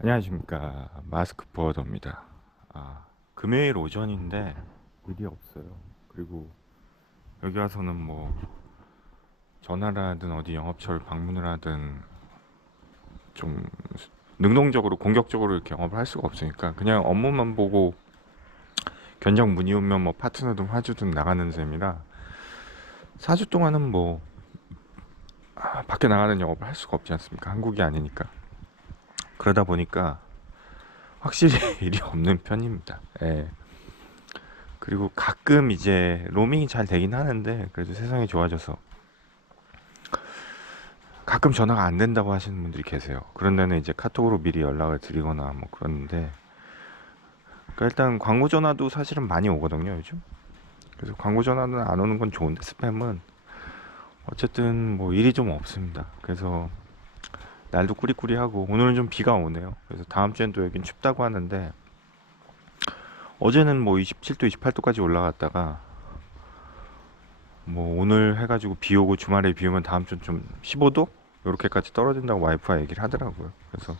안녕하십니까, 마스크 버더입니다. 금요일 오전인데 일이 없어요. 그리고 여기 와서는 뭐 전화를 하든 어디 영업처를 방문을 하든 좀 능동적으로 공격적으로 이렇게 영업을 할 수가 없으니까 그냥 업무만 보고 견적 문의 오면 뭐 파트너든 화주든 나가는 셈이라 4주 동안은 뭐 밖에 나가는 영업을 할 수가 없지 않습니까? 한국이 아니니까. 그러다 보니까 확실히 일이 없는 편입니다. 예. 그리고 가끔 이제 로밍이 잘 되긴 하는데 그래도 세상이 좋아져서 가끔 전화가 안 된다고 하시는 분들이 계세요. 그런 데는 이제 카톡으로 미리 연락을 드리거나 뭐 그러는데, 그러니까 일단 광고 전화도 사실은 많이 오거든요, 요즘. 그래서 광고 전화는 안 오는 건 좋은데 스팸은 어쨌든 뭐 일이 좀 없습니다. 그래서 날도 꾸리꾸리하고 오늘은 좀 비가 오네요. 그래서 다음 주엔 또 여긴 춥다고 하는데, 어제는 뭐 27도, 28도까지 올라갔다가 뭐 오늘 해가지고 비 오고 주말에 비 오면 다음 주는 좀 15도? 이렇게까지 떨어진다고 와이프가 얘기를 하더라고요. 그래서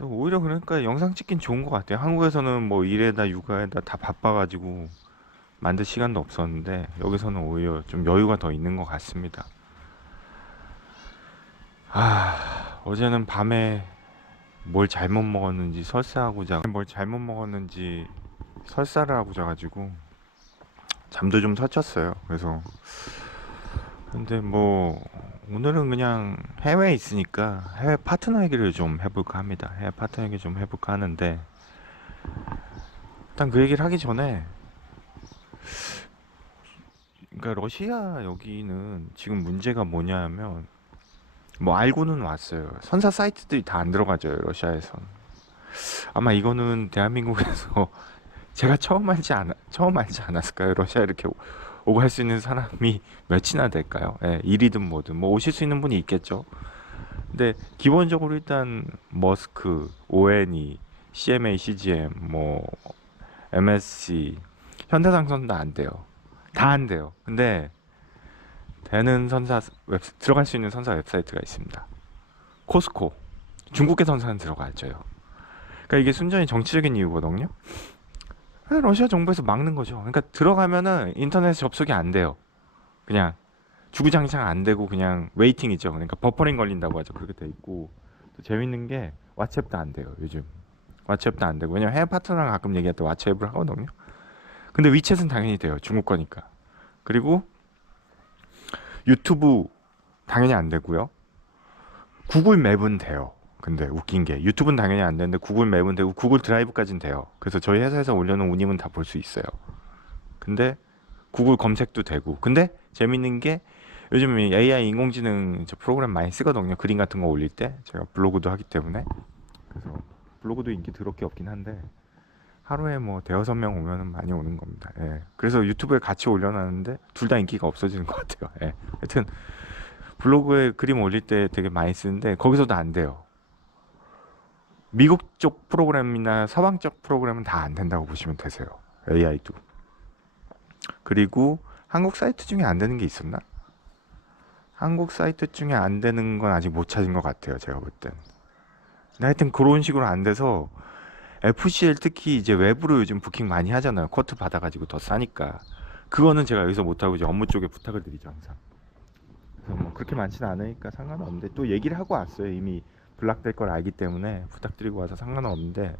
오히려 그러니까 영상 찍긴 좋은 것 같아요. 한국에서는 뭐 일에다 육아에다 다 바빠가지고 만들 시간도 없었는데 여기서는 오히려 좀 여유가 더 있는 것 같습니다. 어제는 밤에 뭘 잘못 먹었는지 설사하고 뭘 잘못 먹었는지 설사를 하고 자가지고 잠도 좀 설쳤어요. 그래서 근데 뭐 오늘은 그냥 해외에 있으니까 해외 파트너 얘기를 좀 해볼까 합니다. 해외 파트너 얘기 좀 해볼까 하는데, 일단 그 얘기를 하기 전에, 그러니까 러시아 여기는 지금 문제가 뭐냐면 뭐 알고는 왔어요. 선사 사이트들이 다 안 들어가져요, 러시아에선. 아마 이거는 대한민국에서 제가 처음 알지 않았을까요? 러시아 이렇게 오고 할 수 있는 사람이 몇이나 될까요? 예, 일이든 뭐든 뭐 오실 수 있는 분이 있겠죠. 근데 기본적으로 일단 머스크, ONE, CMA, CGM, 뭐 MSC, 현대상선도 안 돼요. 다 안 돼요. 근데 되는 들어갈 수 있는 선사 웹사이트가 있습니다. 코스코. 중국계 선사는 들어가죠요. 그러니까 이게 순전히 정치적인 이유거든요. 러시아 정부에서 막는 거죠. 그러니까 들어가면은 인터넷 접속이 안 돼요. 그냥 주구장창 안 되고 그냥 웨이팅이죠. 그러니까 버퍼링 걸린다고 하죠. 그렇게 돼 있고, 또 재밌는 게 왓츠앱도 안 돼요. 요즘 왓츠앱도 안 되고, 왜냐면 해외 파트너랑 가끔 얘기할 때 왓츠앱을 하거든요. 근데 위챗은 당연히 돼요. 중국 거니까. 그리고 유튜브 당연히 안 되고요. 구글 맵은 돼요. 근데 웃긴 게 유튜브는 당연히 안 되는데 구글 맵은 되고 구글 드라이브까지는 돼요. 그래서 저희 회사에서 올려놓은 운임은 다 볼 수 있어요. 근데 구글 검색도 되고. 근데 재밌는 게 요즘 AI 인공지능 저 프로그램 많이 쓰거든요. 그림 같은 거 올릴 때 제가 블로그도 하기 때문에. 그래서 블로그도 인기 더럽게 없긴 한데 하루에 뭐 대여섯 명 오면은 많이 오는 겁니다. 예. 그래서 유튜브에 같이 올려놨는데 둘 다 인기가 없어지는 것 같아요. 예. 하여튼 블로그에 그림 올릴 때 되게 많이 쓰는데 거기서도 안 돼요. 미국 쪽 프로그램이나 서방 쪽 프로그램은 다 안 된다고 보시면 되세요. AI도. 그리고 한국 사이트 중에 안 되는 게 있었나? 한국 사이트 중에 안 되는 건 아직 못 찾은 것 같아요. 제가 볼 땐. 근데 하여튼 그런 식으로 안 돼서 FCL 특히 이제 외부로 요즘 부킹 많이 하잖아요. 쿼트 받아가지고 더 싸니까. 그거는 제가 여기서 못하고 이제 업무 쪽에 부탁을 드리죠, 항상. 그래서 뭐 그렇게 많지는 않으니까 상관없는데 또 얘기를 하고 왔어요. 이미 블락될 걸 알기 때문에 부탁드리고 와서 상관은 없는데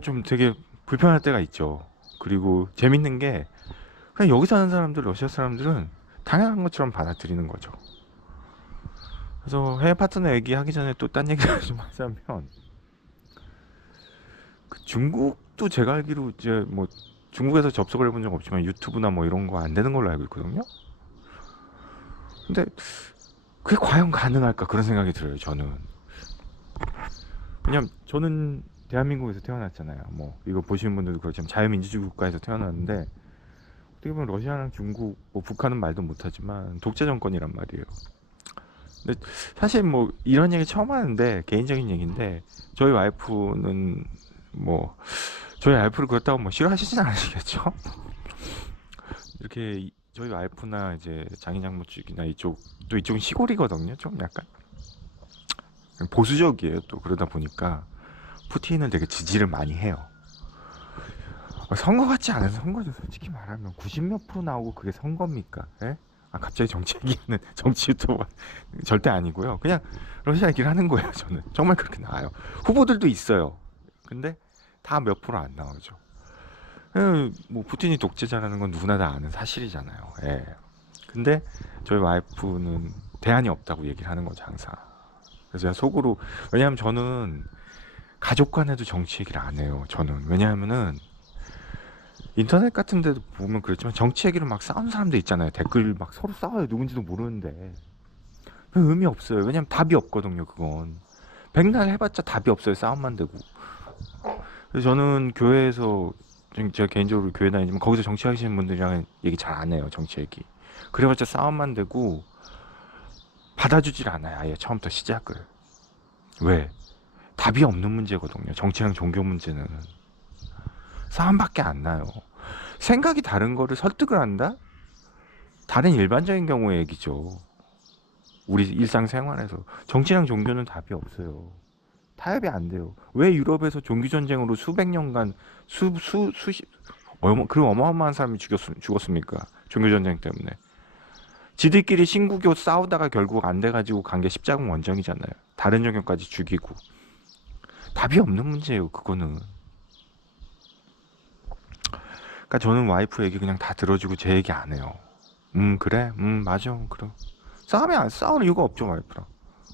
좀 되게 불편할 때가 있죠. 그리고 재밌는 게 그냥 여기 사는 사람들, 러시아 사람들은 당연한 것처럼 받아들이는 거죠. 그래서 해외 파트너 얘기하기 전에 또 딴 얘기를 좀 하자면, 그 중국도 제가 알기로 이제 뭐 중국에서 접속을 해본 적 없지만 유튜브나 뭐 이런 거 안 되는 걸로 알고 있거든요. 근데 그게 과연 가능할까 그런 생각이 들어요. 저는. 왜냐면 저는 대한민국에서 태어났잖아요. 뭐 이거 보시는 분들도 그렇지만 자유민주주의 국가에서 태어났는데 어떻게 보면 러시아랑 중국, 뭐 북한은 말도 못하지만 독재 정권이란 말이에요. 근데 사실 뭐 이런 얘기 처음 하는데 개인적인 얘기인데 저희 와이프는 뭐 저희 와이프를 그렇다고 뭐 싫어하시진 않으시겠죠? 이렇게 저희 와이프나 이제 장인 장모 쪽이나 이쪽 또 이쪽은 시골이거든요. 좀 약간 보수적이에요. 또 그러다 보니까 푸틴은 되게 지지를 많이 해요. 선거 같지 않은 선거죠. 솔직히 말하면 90몇 프로 나오고 그게 선거입니까? 예? 아, 갑자기 정치 얘기하는 정치 유튜버 절대 아니고요. 그냥 러시아 얘기를 하는 거예요. 저는 정말 그렇게 나와요. 후보들도 있어요. 근데 다 몇 프로 안 나오죠. 뭐 푸틴이 독재자라는 건 누구나 다 아는 사실이잖아요. 예. 근데 저희 와이프는 대안이 없다고 얘기를 하는 거죠, 항상. 그래서 제가 속으로, 왜냐하면 저는 가족 간에도 정치 얘기를 안 해요. 저는 왜냐하면은 인터넷 같은 데도 보면 그렇지만 정치 얘기로 막 싸우는 사람들 있잖아요. 댓글 막 서로 싸워요. 누군지도 모르는데. 의미 없어요. 왜냐면 답이 없거든요. 그건 백날 해봤자 답이 없어요. 싸움만 되고. 그래서 저는 교회에서, 제가 개인적으로 교회 다니지만 거기서 정치하시는 분들이랑 얘기 잘 안 해요. 정치 얘기. 그래봤자 싸움만 되고 받아주질 않아요. 아예 처음부터 시작을. 왜? 답이 없는 문제거든요. 정치랑 종교 문제는 싸움밖에 안 나요. 생각이 다른 거를 설득을 한다? 다른 일반적인 경우의 얘기죠. 우리 일상생활에서 정치랑 종교는 답이 없어요. 타협이 안 돼요. 왜 유럽에서 종교 전쟁으로 수백 년간 수십 그 어마어마한 사람이 죽었습니까? 종교 전쟁 때문에. 지들끼리 신구교 싸우다가 결국 안 돼가지고 간 게 십자군 원정이잖아요. 다른 종교까지 죽이고. 답이 없는 문제예요. 그거는. 그러니까 저는 와이프 얘기 그냥 다 들어주고 제 얘기 안 해요. 그래, 맞아, 그래. 싸우는 이유가 없죠, 와이프랑.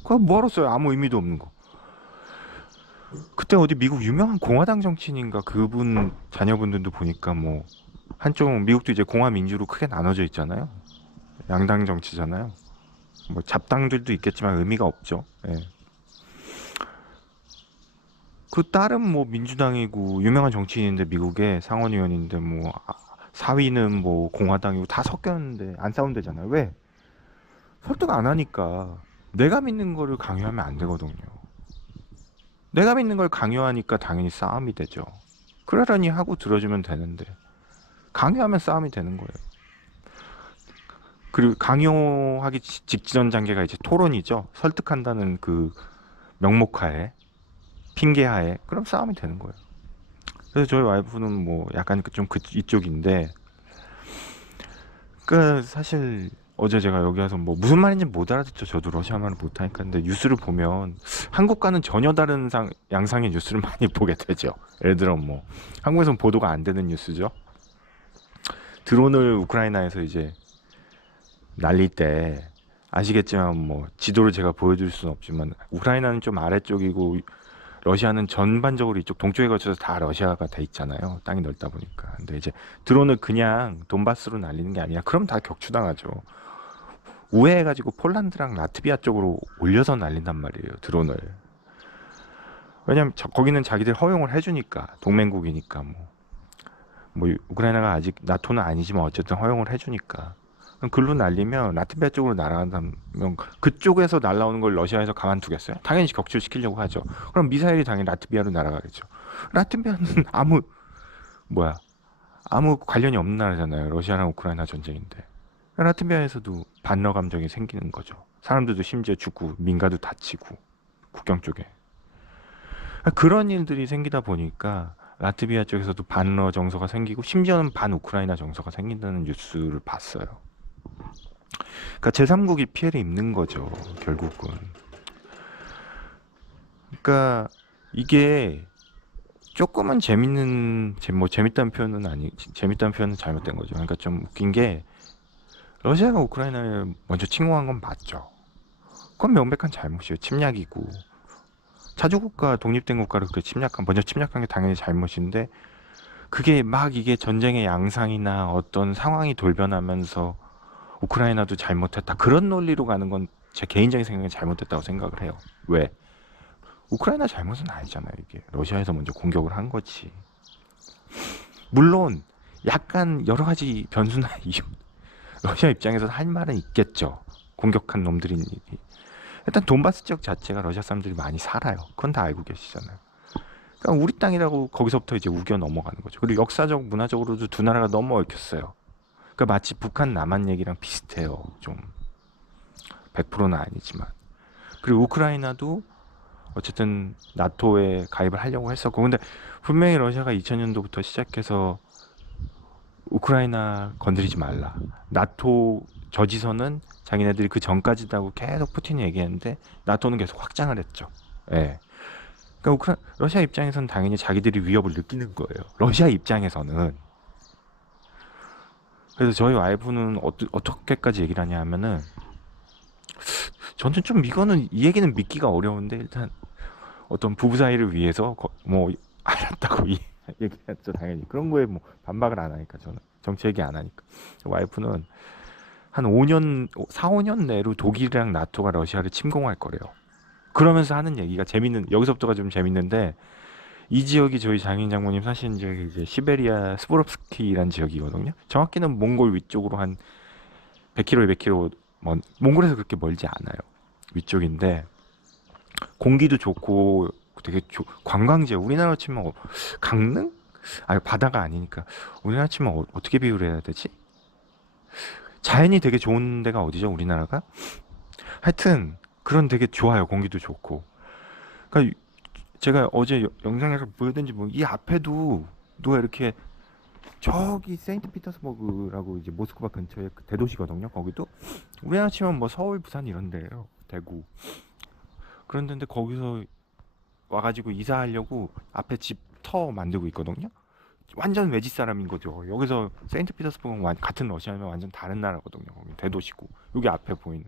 그럼 뭐하러 써요? 아무 의미도 없는 거. 그때 어디 미국 유명한 공화당 정치인인가 그분 자녀분들도 보니까 뭐 한쪽 미국도 이제 공화 민주로 크게 나눠져 있잖아요. 양당 정치잖아요. 뭐 잡당들도 있겠지만 의미가 없죠. 예. 그 딸은 뭐 민주당이고 유명한 정치인인데 미국의 상원의원인데 뭐 사위는 뭐 공화당이고 다 섞였는데 안 싸운대잖아요. 왜? 설득 안 하니까. 내가 믿는 거를 강요하면 안 되거든요. 내가 믿는 걸 강요하니까 당연히 싸움이 되죠. 그러려니 하고 들어주면 되는데 강요하면 싸움이 되는 거예요. 그리고 강요하기 직전 단계가 이제 토론이죠. 설득한다는 그 명목하에, 핑계하에, 그럼 싸움이 되는 거예요. 그래서 저희 와이프는 뭐 약간 이쪽인데, 그 사실 어제 제가 여기 와서 뭐 무슨 말인지 못 알아듣죠. 저도 러시아 말을 못 하니까. 근데 뉴스를 보면 한국과는 전혀 다른 양상의 뉴스를 많이 보게 되죠. 예를 들어 뭐 한국에서는 보도가 안 되는 뉴스죠. 드론을 우크라이나에서 이제 날릴 때 아시겠지만 뭐 지도를 제가 보여줄 수는 없지만 우크라이나는 좀 아래쪽이고 러시아는 전반적으로 이쪽 동쪽에 걸쳐서 다 러시아가 돼 있잖아요. 땅이 넓다 보니까. 근데 이제 드론을 그냥 돈바스로 날리는 게 아니라 그럼 다 격추당하죠. 우회해가지고 폴란드랑 라트비아 쪽으로 올려서 날린단 말이에요. 드론을. 왜냐면 거기는 자기들 허용을 해주니까 동맹국이니까 뭐 우크라이나가 아직 나토는 아니지만 어쨌든 허용을 해주니까. 글로 날리면 라트비아 쪽으로 날아간다면 그쪽에서 날라오는 걸 러시아에서 가만두겠어요? 당연히 격추시키려고 하죠. 그럼 미사일이 당연히 라트비아로 날아가겠죠. 라트비아는 아무 관련이 없는 나라잖아요. 러시아랑 우크라이나 전쟁인데. 라트비아에서도 반러 감정이 생기는 거죠. 사람들도 심지어 죽고 민가도 다치고 국경 쪽에. 그런 일들이 생기다 보니까 라트비아 쪽에서도 반러 정서가 생기고 심지어는 반 우크라이나 정서가 생긴다는 뉴스를 봤어요. 그러니까 제3국이 피해를 입는 거죠, 결국은. 그러니까 이게 조금은 재밌다는 표현은 재밌다는 표현은 잘못된 거죠. 그러니까 좀 웃긴 게 러시아가 우크라이나를 먼저 침공한 건 맞죠. 그건 명백한 잘못이에요. 침략이고. 자주국가, 독립된 국가를 먼저 침략한 게 당연히 잘못인데 그게 막 이게 전쟁의 양상이나 어떤 상황이 돌변하면서 우크라이나도 잘못했다. 그런 논리로 가는 건 제 개인적인 생각에 잘못됐다고 생각을 해요. 왜? 우크라이나 잘못은 아니잖아요. 이게 러시아에서 먼저 공격을 한 거지. 물론 약간 여러 가지 변수나 이유, 러시아 입장에서 할 말은 있겠죠. 공격한 놈들이. 일단 돈바스 지역 자체가 러시아 사람들이 많이 살아요. 그건 다 알고 계시잖아요. 그러니까 우리 땅이라고 거기서부터 이제 우겨 넘어가는 거죠. 그리고 역사적, 문화적으로도 두 나라가 너무 얽혔어요. 그러니까 마치 북한 남한 얘기랑 비슷해요. 좀 100%는 아니지만. 그리고 우크라이나도 어쨌든 나토에 가입을 하려고 했었고, 근데 분명히 러시아가 2000년도부터 시작해서 우크라이나 건드리지 말라, 나토 저지선은 자기네들이 그 전까지다고 계속 푸틴이 얘기했는데 나토는 계속 확장을 했죠. 예. 그러니까 러시아 입장에서는 당연히 자기들이 위협을 느끼는 거예요. 러시아 입장에서는. 그래서 저희 와이프는 어떻게까지 얘기를 하냐 하면은, 저는 좀 이거는 이 얘기는 믿기가 어려운데, 일단 어떤 부부 사이를 위해서 뭐 알았다고 얘기했죠. 당연히 그런 거에 뭐 반박을 안 하니까, 저는 정치 얘기 안 하니까. 와이프는 한 5년 4, 5년 내로 독일이랑 나토가 러시아를 침공할 거래요. 그러면서 하는 얘기가 재밌는, 여기서부터가 좀 재밌는데, 이 지역이 저희 장인 장모님 사시는 지역이 이제 시베리아 스보롭스키라는 지역이거든요. 정확히는 몽골 위쪽으로 한 100km, 200km 몽골에서 그렇게 멀지 않아요. 위쪽인데 공기도 좋고 되게 관광지, 우리나라 치면 강릉? 아니 바다가 아니니까, 우리나라 치면 어떻게 비유를 해야 되지? 자연이 되게 좋은 데가 어디죠, 우리나라가? 하여튼 그런 되게 좋아요. 공기도 좋고. 그러니까 제가 어제 영상에서 보여드린지 뭐 이 앞에도 누가 이렇게, 저기 세인트 피터스버그라고 이제 모스크바 근처에 그 대도시거든요. 거기도 우리나라 치면 뭐 서울, 부산 이런 데예요. 대구 그런 데인데, 거기서 와가지고 이사하려고 앞에 집 터 만들고 있거든요. 완전 외지 사람인 거죠. 여기서 세인트 피터스버그는 같은 러시아면 완전 다른 나라거든요. 거기 대도시고, 여기 앞에 보이는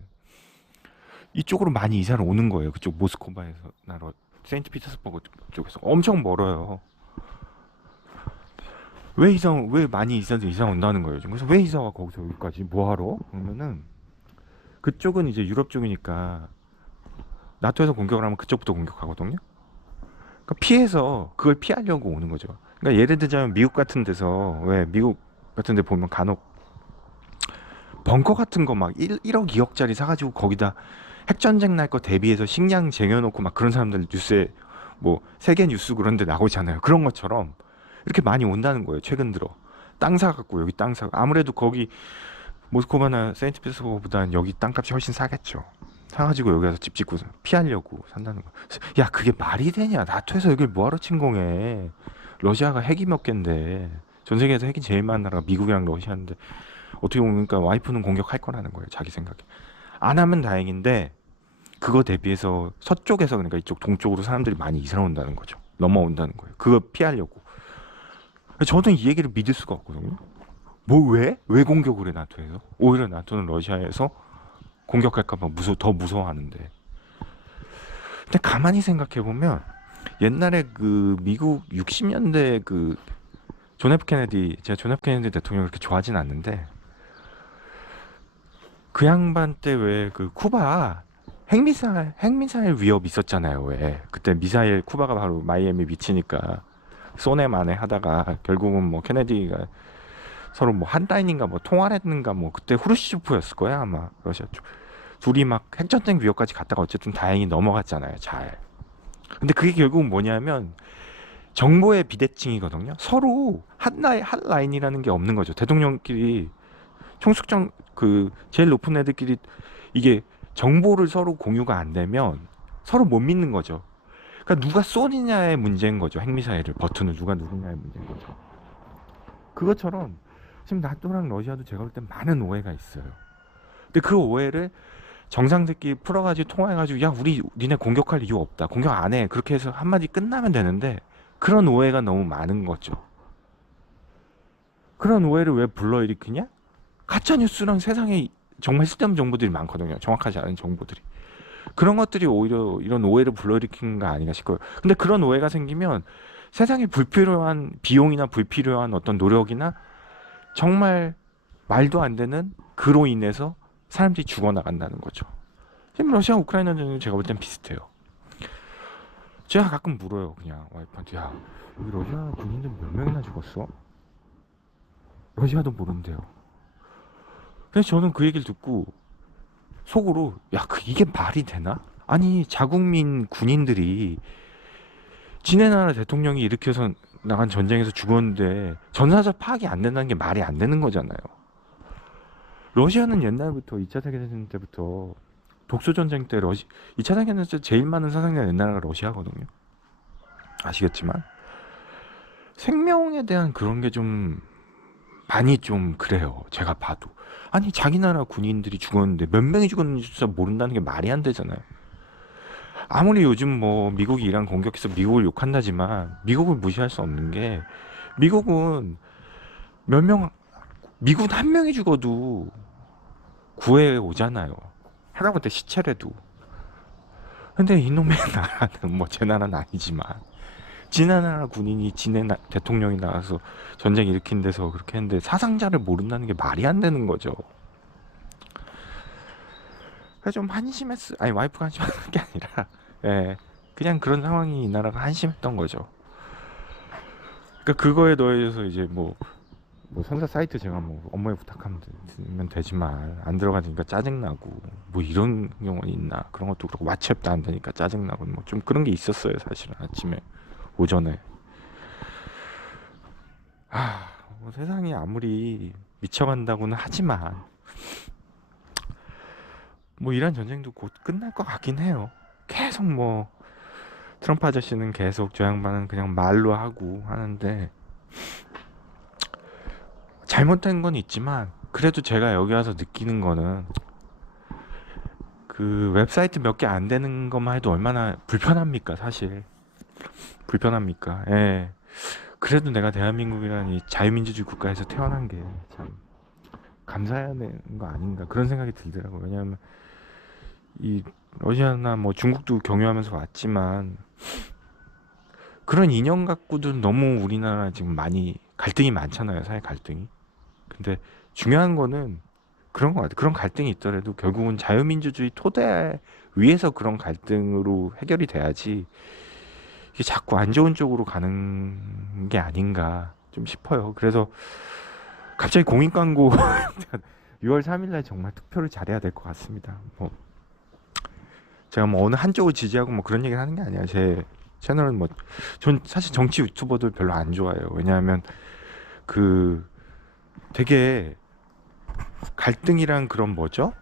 이쪽으로 많이 이사를 오는 거예요. 그쪽 모스크바에서 나로 세인트 피터스버그 쪽에서 엄청 멀어요. 왜 많이 이사 온다는 거예요. 지금. 그래서 왜 이사가 거기서 여기까지 뭐하러? 그러면은 그쪽은 이제 유럽 쪽이니까 나토에서 공격을 하면 그쪽부터 공격하거든요. 그러니까 피해서 그걸 피하려고 오는 거죠. 그러니까 예를 들자면 미국 같은 데서, 왜 미국 같은 데 보면 간혹 벙커 같은 거 막 1억 2억짜리 사가지고 거기다 핵전쟁 날 거 대비해서 식량 쟁여놓고 막 그런 사람들 뉴스에, 뭐 세계 뉴스 그런 데 나오잖아요. 그런 것처럼 이렇게 많이 온다는 거예요. 최근 들어 땅 사갖고, 여기 땅 사, 아무래도 거기 모스크바나 세인트피터스버그보다는 여기 땅값이 훨씬 싸겠죠. 사가지고 여기 가서 집 짓고 피하려고 산다는 거. 야, 그게 말이 되냐? 나토에서 여길 뭐하러 침공해? 러시아가 핵이 몇 갠데, 전 세계에서 핵이 제일 많은 나라가 미국이랑 러시아인데, 어떻게 보니까 와이프는 공격할 거라는 거예요. 자기 생각에. 안 하면 다행인데, 그거 대비해서 서쪽에서, 그러니까 이쪽 동쪽으로 사람들이 많이 이사 온다는 거죠. 넘어온다는 거예요. 그거 피하려고. 저는 이 얘기를 믿을 수가 없거든요. 뭐 왜? 왜 공격을 해, 나토에서? 오히려 나토는 러시아에서 공격할까봐 더 무서워하는데. 근데 가만히 생각해보면, 옛날에 그 미국 60년대 그 제가 존 F 케네디 대통령을 그렇게 좋아하진 않는데, 그 양반 때 왜 그 쿠바 핵미사일 위협 있었잖아요. 왜 그때 미사일, 쿠바가 바로 마이애미 비치니까 쏘네 마네 하다가 결국은 뭐 케네디가 서로 뭐 한 달인가 뭐 통화를 했는가, 뭐 그때 후르시초프였을 거야 아마, 러시아 쪽. 둘이 막 핵전쟁 위협까지 갔다가 어쨌든 다행히 넘어갔잖아요, 잘. 근데 그게 결국은 뭐냐면 정보의 비대칭이거든요. 서로 한 라인이라는 게 없는 거죠. 대통령끼리, 총수장, 그 제일 높은 애들끼리 이게 정보를 서로 공유가 안 되면 서로 못 믿는 거죠. 그러니까 누가 쏘느냐의 문제인 거죠. 핵미사일을 버튼을 누가 누르냐의 문제인 거죠. 그것처럼 지금 나토랑 러시아도 제가 볼 땐 많은 오해가 있어요. 근데 그 오해를 정상들끼리 풀어가지고 통화해가지고, 야, 우리 니네 공격할 이유 없다, 공격 안 해, 그렇게 해서 한마디 끝나면 되는데, 그런 오해가 너무 많은 거죠. 그런 오해를 왜 불러일으키냐? 가짜뉴스랑 세상에 정말 쓸데없는 정보들이 많거든요. 정확하지 않은 정보들이. 그런 것들이 오히려 이런 오해를 불러일으키는 거 아닌가 싶어요. 근데 그런 오해가 생기면 세상에 불필요한 비용이나 불필요한 어떤 노력이나 정말 말도 안 되는 그로 인해서 사람들이 죽어나간다는 거죠. 지금 러시아 우크라이나 전쟁은 제가 볼 땐 비슷해요. 제가 가끔 물어요. 그냥 와이프한테, 야, 여기 러시아 군인들 몇 명이나 죽었어? 러시아도 모른대요. 그래서 저는 그 얘기를 듣고 속으로, 야, 이게 말이 되나? 아니, 자국민 군인들이 지네 나라 대통령이 일으켜서 나간 전쟁에서 죽었는데 전사자 파악이 안 된다는 게 말이 안 되는 거잖아요. 러시아는 옛날부터 2차 세계대전 때부터 독소 전쟁 때 2차 세계대전 제일 많은 사상자가 낸 나라가 러시아거든요. 아시겠지만 생명에 대한 그런 게 좀 많이 좀 그래요. 제가 봐도. 아니 자기 나라 군인들이 죽었는데 몇 명이 죽었는지 진짜 모른다는 게 말이 안 되잖아요. 아무리 요즘 뭐 미국이 이란 공격해서 미국을 욕한다지만 미국을 무시할 수 없는 게 미국은 몇 명, 미군 한 명이 죽어도 구해 오잖아요. 하다못해 시체라도. 근데 이놈의 나라는 뭐 제 나라는 아니지만 지네 나라 군인이 대통령이 나와서 전쟁 일으킨 데서 그렇게 했는데 사상자를 모른다는 게 말이 안 되는 거죠. 그래서 좀 한심했어. 아니 와이프가 한심한 게 아니라 예, 그냥 그런 상황이 이 나라가 한심했던 거죠. 그러니까 그거에 더해져서 이제 뭐 선사 사이트 제가 뭐 업무에 부탁하면 되지만 안 들어가니까 짜증나고 뭐 이런 경우는 있나 그런 것도 그렇고 왓츠앱도 안 되니까 짜증나고 뭐 좀 그런 게 있었어요 사실은 아침에 오전에 뭐 세상이 아무리 미쳐간다고는 하지만 뭐 이란 전쟁도 곧 끝날 것 같긴 해요. 계속 뭐 트럼프 아저씨는 계속 저 양반은 그냥 말로 하고 하는데 잘못된 건 있지만 그래도 제가 여기 와서 느끼는 거는 그 웹사이트 몇 개 안 되는 것만 해도 얼마나 불편합니까 사실. 불편합니까. 예. 그래도 내가 대한민국이라는 이 자유민주주의 국가에서 태어난 게 참 감사해야 되는 거 아닌가 그런 생각이 들더라고요. 왜냐하면 이 러시아나 뭐 중국도 경유하면서 왔지만 그런 인연 갖고도 너무 우리나라 지금 많이 갈등이 많잖아요. 사회 갈등이. 근데 중요한 거는 그런 것 같아요. 그런 갈등이 있더라도 결국은 자유민주주의 토대 위에서 그런 갈등으로 해결이 돼야지 이게 자꾸 안 좋은 쪽으로 가는 게 아닌가 좀 싶어요. 그래서 갑자기 공익광고 6월 3일 날 정말 투표를 잘해야 될 것 같습니다. 뭐 제가 뭐 어느 한쪽을 지지하고 뭐 그런 얘기를 하는 게 아니야. 제 채널은 뭐 전 사실 정치 유튜버들 별로 안 좋아해요. 왜냐하면 그 되게 갈등이란 그런 뭐죠?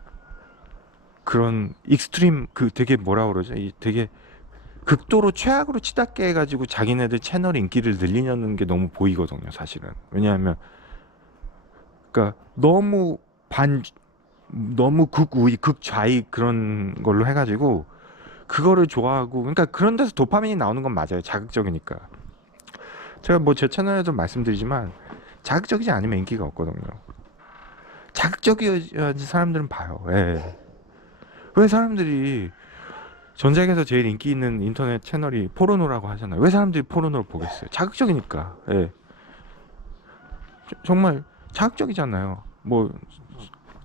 그런 익스트림 그 되게 뭐라 그러죠? 이 되게 극도로 최악으로 치닫게 해가지고 자기네들 채널 인기를 늘리려는 게 너무 보이거든요, 사실은. 왜냐하면 그러니까 너무 극우위, 극좌익 그런 걸로 해가지고 그거를 좋아하고 그러니까 그런 데서 도파민이 나오는 건 맞아요. 자극적이니까. 제가 뭐 제 채널에도 말씀드리지만 자극적이지 않으면 인기가 없거든요. 자극적이어야지 사람들은 봐요. 예. 왜 사람들이 전 세계에서 제일 인기 있는 인터넷 채널이 포르노라고 하잖아요. 왜 사람들이 포르노를 보겠어요? 자극적이니까. 예. 정말 자극적이잖아요. 뭐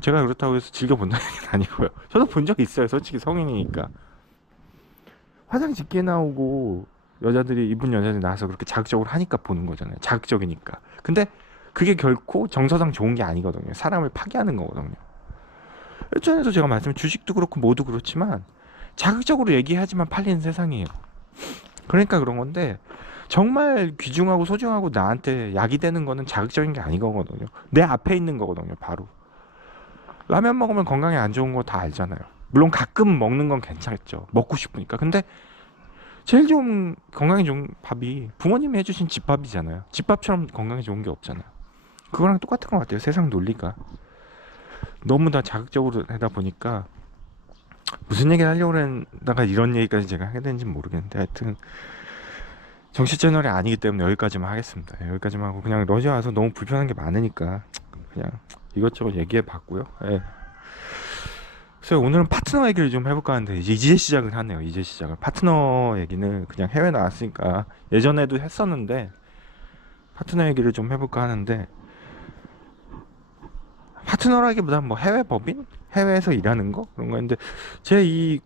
제가 그렇다고 해서 즐겨 본다는 게 아니고요. 저도 본 적 있어요. 솔직히 성인이니까. 화장 짙게 나오고 이쁜 여자들이 나와서 그렇게 자극적으로 하니까 보는 거잖아요. 자극적이니까. 근데 그게 결코 정서상 좋은 게 아니거든요. 사람을 파괴하는 거거든요. 일전에도 제가 말씀드린 주식도 그렇고 뭐도 그렇지만 자극적으로 얘기하지만 팔리는 세상이에요. 그러니까 그런 건데 정말 귀중하고 소중하고 나한테 약이 되는 거는 자극적인 게 아니거든요. 내 앞에 있는 거거든요. 바로 라면 먹으면 건강에 안 좋은 거 다 알잖아요. 물론 가끔 먹는 건 괜찮겠죠. 먹고 싶으니까. 근데 제일 좋은 건강에 좋은 밥이 부모님이 해주신 집밥이잖아요. 집밥처럼 건강에 좋은 게 없잖아요. 그거랑 똑같은 것 같아요. 세상 논리가 너무 다 자극적으로 하다 보니까 무슨 얘기를 하려고 했다가 이런 얘기까지 제가 하게 되는지 모르겠는데 하여튼 정치 채널이 아니기 때문에 여기까지만 하겠습니다. 여기까지만 하고 그냥 러시아 와서 너무 불편한 게 많으니까 그냥 이것저것 얘기해 봤고요. 예. 그래서 오늘은 파트너 얘기를 좀 해볼까 하는데 이제 시작을 하네요. 이제 시작을 파트너 얘기는 그냥 해외 나왔으니까 예전에도 했었는데 파트너 얘기를 좀 해볼까 하는데 파트너라기보다 뭐 해외 법인? 해외에서 일하는 거? 그런 거였는데 제 이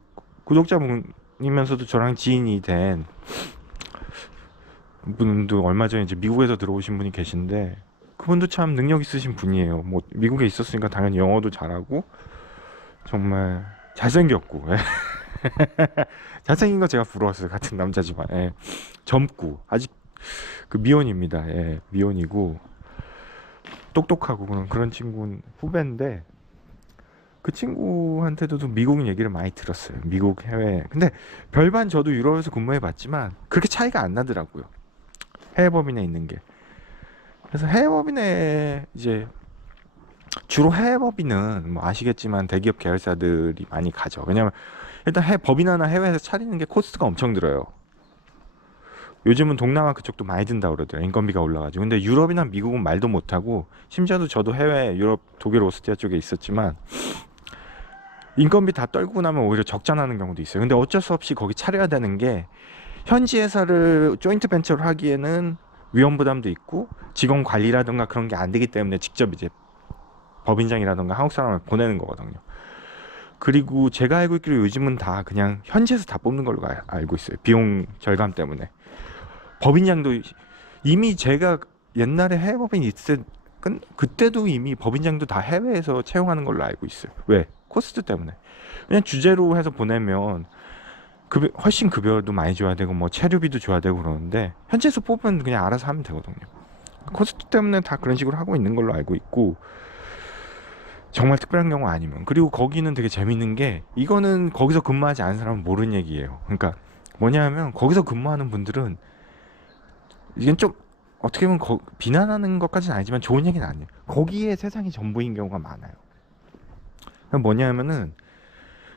구독자분이면서도 저랑 지인이 된 분도 얼마 전에 이제 미국에서 들어오신 분이 계신데 그분도 참 능력 있으신 분이에요. 뭐 미국에 있었으니까 당연히 영어도 잘하고 정말 잘생겼고 잘생긴 거 제가 부러웠어요. 같은 남자지만 젊고 아직 그 미혼입니다. 미혼이고 똑똑하고 그런 친구는 후배인데 그 친구한테도 미국 얘기를 많이 들었어요. 미국 해외. 근데 별반 저도 유럽에서 근무해 봤지만 그렇게 차이가 안 나더라고요. 해외 법인에 있는 게. 그래서 해외 법인에 이제 주로 해외 법인은 뭐 아시겠지만 대기업 계열사들이 많이 가죠. 왜냐면 일단 법인 하나 해외에서 차리는 게 코스트가 엄청 들어요. 요즘은 동남아 그쪽도 많이 든다 그러더라고요. 인건비가 올라가지고. 근데 유럽이나 미국은 말도 못하고, 심지어도 저도 해외 유럽 독일 오스트리아 쪽에 있었지만 인건비 다 떨고 나면 오히려 적자나는 경우도 있어요. 근데 어쩔 수 없이 거기 차려야 되는 게, 현지 회사를 조인트 벤처를 하기에는 위험 부담도 있고 직원 관리라든가 그런 게 안 되기 때문에 직접 이제 법인장이라든가 한국 사람을 보내는 거거든요. 그리고 제가 알고 있기로 요즘은 다 그냥 현지에서 다 뽑는 걸로 알고 있어요. 비용 절감 때문에. 법인장도 이미 제가 옛날에 해외 법인 있을 때 그때도 이미 법인장도 다 해외에서 채용하는 걸로 알고 있어요. 왜? 코스트 때문에. 그냥 주제로 해서 보내면 훨씬 급여도 많이 줘야 되고 뭐 체류비도 줘야 되고 그러는데, 현지에서 뽑으면 그냥 알아서 하면 되거든요. 코스트 때문에 다 그런 식으로 하고 있는 걸로 알고 있고, 정말 특별한 경우 아니면. 그리고 거기는 되게 재밌는 게, 이거는 거기서 근무하지 않은 사람은 모르는 얘기예요. 그러니까 뭐냐면, 거기서 근무하는 분들은, 이건 좀 어떻게 보면 비난하는 것까지는 아니지만 좋은 얘기는 아니에요. 거기에 세상이 전부인 경우가 많아요. 뭐냐면은,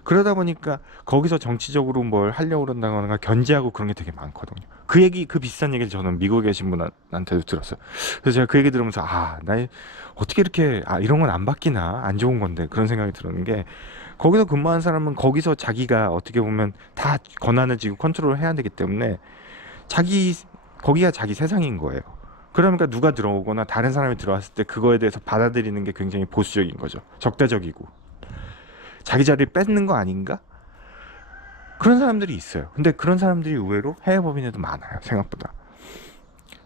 그러다 보니까 거기서 정치적으로 뭘 하려고 그런다거나 견제하고 그런 게 되게 많거든요. 그 비슷한 얘기를 저는 미국에 계신 분한테도 들었어요. 그래서 제가 그 얘기 들으면서, 나 어떻게 이렇게, 이런 건 안 바뀌나? 안 좋은 건데. 그런 생각이 들었는 게, 거기서 근무한 사람은 거기서 자기가 어떻게 보면 다 권한을 쥐고 컨트롤을 해야 되기 때문에, 거기가 자기 세상인 거예요. 그러니까 누가 들어오거나 다른 사람이 들어왔을 때 그거에 대해서 받아들이는 게 굉장히 보수적인 거죠. 적대적이고. 자기 자리를 뺏는 거 아닌가? 그런 사람들이 있어요. 근데 그런 사람들이 의외로 해외 법인에도 많아요, 생각보다.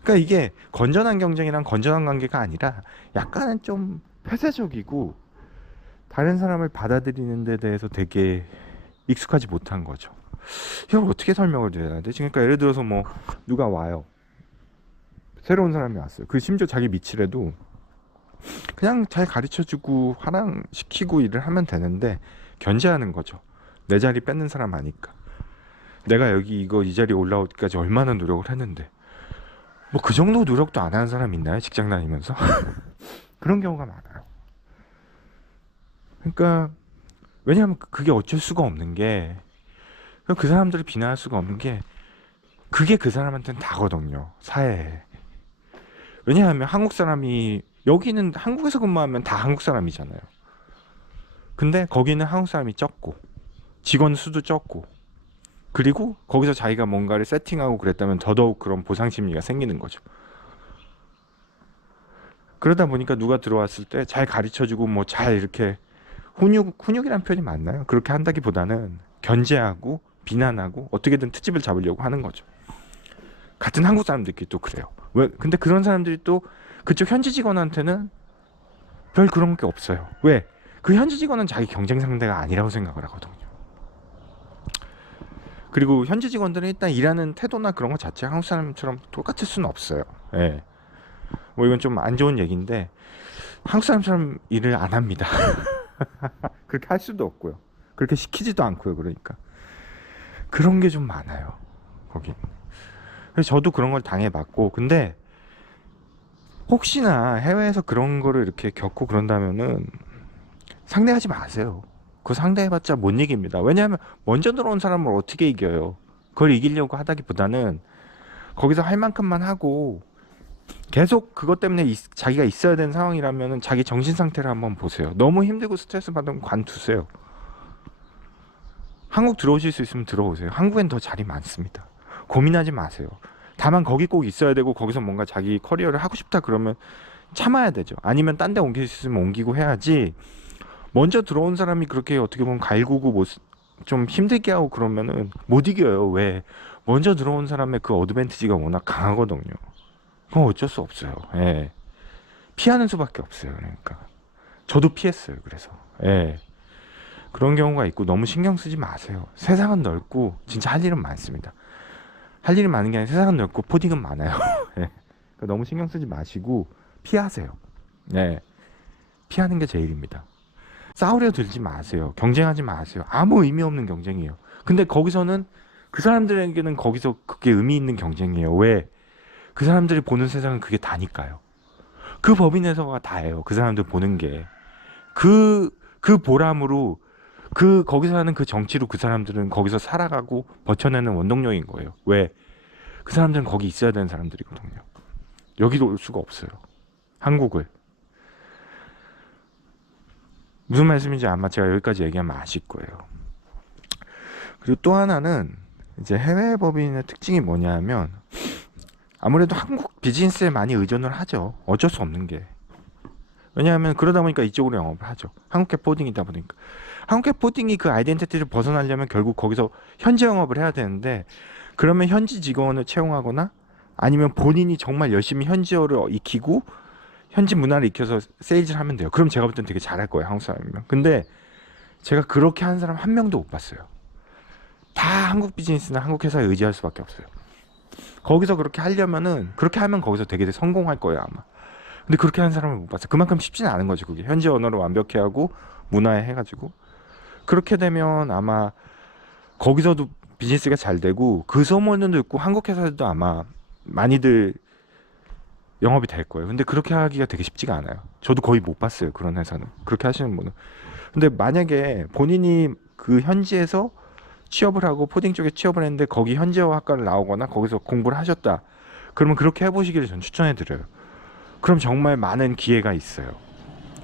그러니까 이게 건전한 경쟁이랑 건전한 관계가 아니라 약간은 좀 폐쇄적이고, 다른 사람을 받아들이는 데 대해서 되게 익숙하지 못한 거죠. 이걸 어떻게 설명을 드려야 되지? 그러니까 예를 들어서 뭐 누가 와요. 새로운 사람이 왔어요. 심지어 자기 밑이라도 그냥 잘 가르쳐주고 화랑시키고 일을 하면 되는데, 견제하는 거죠. 내 자리 뺏는 사람 아니까. 내가 이 자리에 올라오기까지 얼마나 노력을 했는데. 뭐 그 정도 노력도 안 하는 사람 있나요? 직장 다니면서? 그런 경우가 많아요. 그러니까 왜냐하면 그게 어쩔 수가 없는 게, 그 사람들을 비난할 수가 없는 게, 그게 그 사람한테는 다거든요, 사회에. 왜냐하면 한국 사람이, 여기는 한국에서 근무하면 다 한국 사람이잖아요. 근데 거기는 한국 사람이 적고 직원 수도 적고, 그리고 거기서 자기가 뭔가를 세팅하고 그랬다면 더더욱 그런 보상 심리가 생기는 거죠. 그러다 보니까 누가 들어왔을 때 잘 가르쳐주고 뭐 잘 이렇게 훈육이란 표현이 맞나요? 그렇게 한다기보다는 견제하고 비난하고 어떻게든 트집을 잡으려고 하는 거죠. 같은 한국 사람들끼리 또 그래요. 근데 그런 사람들이 또 그쪽 현지 직원한테는 별 그런 게 없어요. 왜? 그 현지 직원은 자기 경쟁 상대가 아니라고 생각을 하거든요. 그리고 현지 직원들은 일단 일하는 태도나 그런 것 자체 한국 사람처럼 똑같을 수는 없어요. 예. 뭐 이건 좀 안 좋은 얘기인데, 한국 사람처럼 일을 안 합니다. 그렇게 할 수도 없고요. 그렇게 시키지도 않고요. 그러니까 그런 게 좀 많아요, 거긴. 그래서 저도 그런 걸 당해봤고, 근데 혹시나 해외에서 그런 거를 이렇게 겪고 그런다면은 상대하지 마세요. 그거 상대해봤자 못 이깁니다. 왜냐하면 먼저 들어온 사람을 어떻게 이겨요? 그걸 이기려고 하다기보다는 거기서 할 만큼만 하고, 계속 그것 때문에 자기가 있어야 되는 상황이라면 자기 정신 상태를 한번 보세요. 너무 힘들고 스트레스 받으면 관두세요. 한국 들어오실 수 있으면 들어오세요. 한국엔 더 자리 많습니다. 고민하지 마세요. 다만 거기 꼭 있어야 되고 거기서 뭔가 자기 커리어를 하고 싶다 그러면 참아야 되죠. 아니면 딴 데 옮길 수 있으면 옮기고 해야지, 먼저 들어온 사람이 그렇게 어떻게 보면 갈구고 좀 힘들게 하고 그러면은 못 이겨요. 왜? 먼저 들어온 사람의 그 어드밴티지가 워낙 강하거든요. 그건 어쩔 수 없어요. 예. 피하는 수밖에 없어요. 그러니까 저도 피했어요. 그래서 그런 경우가 있고, 너무 신경 쓰지 마세요. 세상은 넓고 진짜 할 일은 많습니다. 할 일이 많은 게 아니라 세상은 넓고 포딩은 많아요. 예. 그러니까 너무 신경 쓰지 마시고 피하세요. 피하는 게 제일입니다. 싸우려 들지 마세요. 경쟁하지 마세요. 아무 의미 없는 경쟁이에요. 근데 거기서는 그 사람들에게는 거기서 그게 의미 있는 경쟁이에요. 왜? 그 사람들이 보는 세상은 그게 다니까요. 그 법인 회사가 다예요. 그 사람들 보는 게. 그 보람으로 거기서 하는 그 정치로 그 사람들은 거기서 살아가고 버텨내는 원동력인 거예요. 왜? 그 사람들은 거기 있어야 되는 사람들이거든요. 여기로 올 수가 없어요. 한국을. 무슨 말씀인지 아마 제가 여기까지 얘기하면 아실 거예요. 그리고 또 하나는 이제 해외 법인의 특징이 뭐냐면 아무래도 한국 비즈니스에 많이 의존을 하죠. 어쩔 수 없는 게. 왜냐하면 그러다 보니까 이쪽으로 영업을 하죠. 한국계 포딩이다 보니까. 한국계 포딩이 그 아이덴티티를 벗어나려면 결국 거기서 현지 영업을 해야 되는데 그러면 현지 직원을 채용하거나 아니면 본인이 정말 열심히 현지어를 익히고 현지 문화를 익혀서 세일즈를 하면 돼요. 그럼 제가 볼 땐 되게 잘할 거예요. 한국 사람이면. 근데 제가 그렇게 하는 사람 한 명도 못 봤어요. 다 한국 비즈니스나 한국 회사에 의지할 수밖에 없어요. 거기서 그렇게 하려면은 그렇게 하면 거기서 되게 성공할 거예요 아마. 근데 그렇게 하는 사람을 못 봤어요. 그만큼 쉽지는 않은 거죠. 그게 현지 언어를 완벽히 하고 문화에 해가지고 그렇게 되면 아마 거기서도 비즈니스가 잘 되고 그 소문을 듣고 한국 회사들도 아마 많이들 영업이 될 거예요. 근데 그렇게 하기가 되게 쉽지가 않아요. 저도 거의 못 봤어요. 그런 회사는. 그렇게 하시는 분은. 근데 만약에 본인이 그 현지에서 취업을 하고 포딩 쪽에 취업을 했는데 거기 현지어 학과를 나오거나 거기서 공부를 하셨다. 그러면 그렇게 해보시기를 전 추천해 드려요. 그럼 정말 많은 기회가 있어요.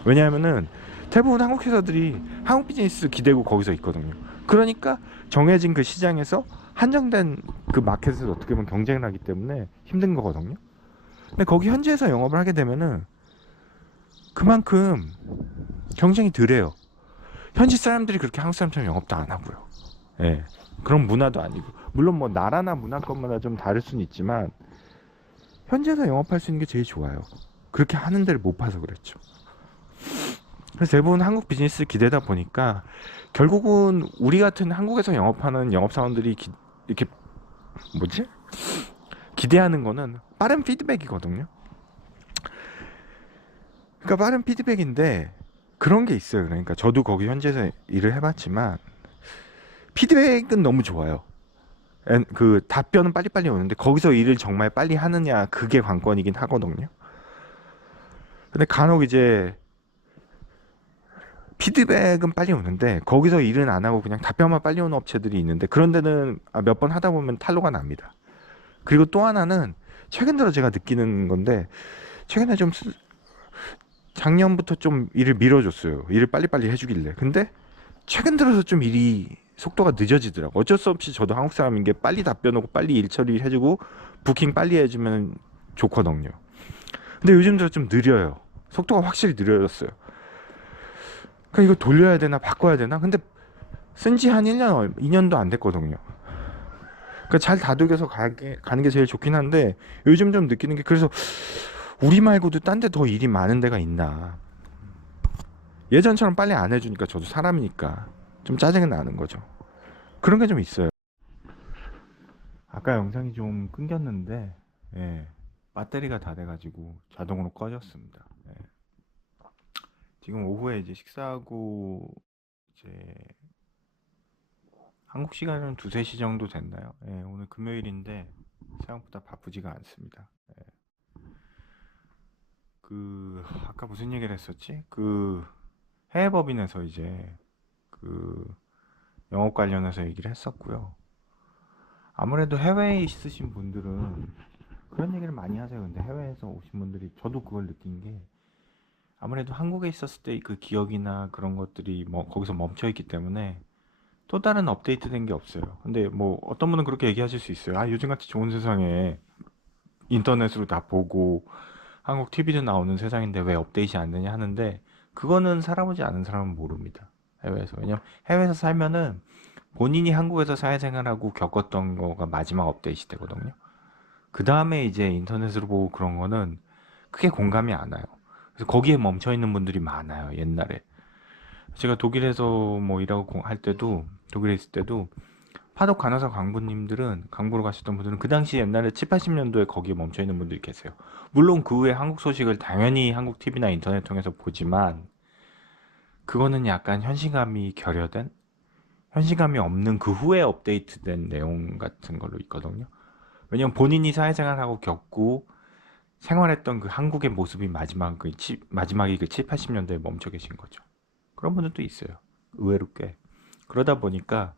왜냐하면은 대부분 한국 회사들이 한국 비즈니스 기대고 거기서 있거든요. 그러니까 정해진 그 시장에서 한정된 그 마켓에서 어떻게 보면 경쟁을 하기 때문에 힘든 거거든요. 근데 거기 현지에서 영업을 하게 되면은 그만큼 경쟁이 덜해요. 현지 사람들이 그렇게 한국 사람처럼 영업도 안 하고요. 예. 그런 문화도 아니고. 물론 뭐 나라나 문화권마다 좀 다를 수는 있지만 현지에서 영업할 수 있는 게 제일 좋아요. 그렇게 하는 데를 못 봐서 그랬죠. 그래서 대부분 한국 비즈니스 기대다 보니까 결국은 우리 같은 한국에서 영업하는 영업사원들이 이렇게 뭐지? 기대하는 거는 빠른 피드백이거든요. 그러니까 빠른 피드백인데 그런 게 있어요. 그러니까 저도 거기 현지에서 일을 해봤지만 피드백은 너무 좋아요. 그 답변은 빨리빨리 오는데 거기서 일을 정말 빨리 하느냐 그게 관건이긴 하거든요. 근데 간혹 이제 피드백은 빨리 오는데 거기서 일은 안 하고 그냥 답변만 빨리 오는 업체들이 있는데 그런 데는 몇 번 하다 보면 탄로가 납니다. 그리고 또 하나는 최근 들어 제가 느끼는 건데 최근에 좀 작년부터 좀 일을 밀어줬어요. 일을 빨리빨리 해주길래. 근데 최근 들어서 좀 일이 속도가 늦어지더라고. 어쩔 수 없이 저도 한국 사람인 게 빨리 답변 오고 빨리 일 처리해주고 부킹 빨리 해주면 좋거든요. 근데 요즘 들어 좀 느려요. 속도가 확실히 느려졌어요. 그러니까 이거 돌려야 되나 바꿔야 되나? 근데 쓴 지 한 1년, 2년도 안 됐거든요. 그러니까 잘 다독여서 가는 게 제일 좋긴 한데 요즘 좀 느끼는 게 그래서 우리 말고도 딴 데 더 일이 많은 데가 있나. 예전처럼 빨리 안 해주니까 저도 사람이니까 좀 짜증이 나는 거죠. 그런 게 좀 있어요. 아까 영상이 좀 끊겼는데 예, 배터리가 다 돼가지고 자동으로 꺼졌습니다. 예. 지금 오후에 이제 식사하고 이제 한국 시간은 2, 3시 정도 됐나요? 예, 오늘 금요일인데 생각보다 바쁘지가 않습니다. 예. 아까 무슨 얘기를 했었지? 해외 법인에서 이제 그 영업 관련해서 얘기를 했었고요. 아무래도 해외에 있으신 분들은 그런 얘기를 많이 하세요. 근데 해외에서 오신 분들이 저도 그걸 느낀 게 아무래도 한국에 있었을 때 그 기억이나 그런 것들이 뭐 거기서 멈춰 있기 때문에 또 다른 업데이트 된 게 없어요. 근데 뭐 어떤 분은 그렇게 얘기하실 수 있어요. 아, 요즘같이 좋은 세상에 인터넷으로 다 보고 한국 TV도 나오는 세상인데 왜 업데이트 안 되냐 하는데 그거는 살아보지 않은 사람은 모릅니다. 해외에서. 왜냐면 해외에서 살면은 본인이 한국에서 사회생활하고 겪었던 거가 마지막 업데이트 되거든요. 그 다음에 이제 인터넷으로 보고 그런 거는 크게 공감이 안 와요. 그래서 거기에 멈춰 있는 분들이 많아요. 옛날에. 제가 독일에서 뭐 일하고 할 때도 독일에 있을 때도 파독 간호사 강부님들은 강부로 가셨던 분들은 그 당시 옛날에 7, 80년도에 거기에 멈춰 있는 분들이 계세요. 물론 그 후에 한국 소식을 당연히 한국 TV나 인터넷 통해서 보지만 그거는 약간 현실감이 결여된, 현실감이 없는 그 후에 업데이트된 내용 같은 걸로 있거든요. 왜냐면 본인이 사회생활하고 겪고 생활했던 그 한국의 모습이 마지막이 그 7, 80년대에 멈춰 계신 거죠. 그런 분들도 있어요. 의외로 꽤. 그러다 보니까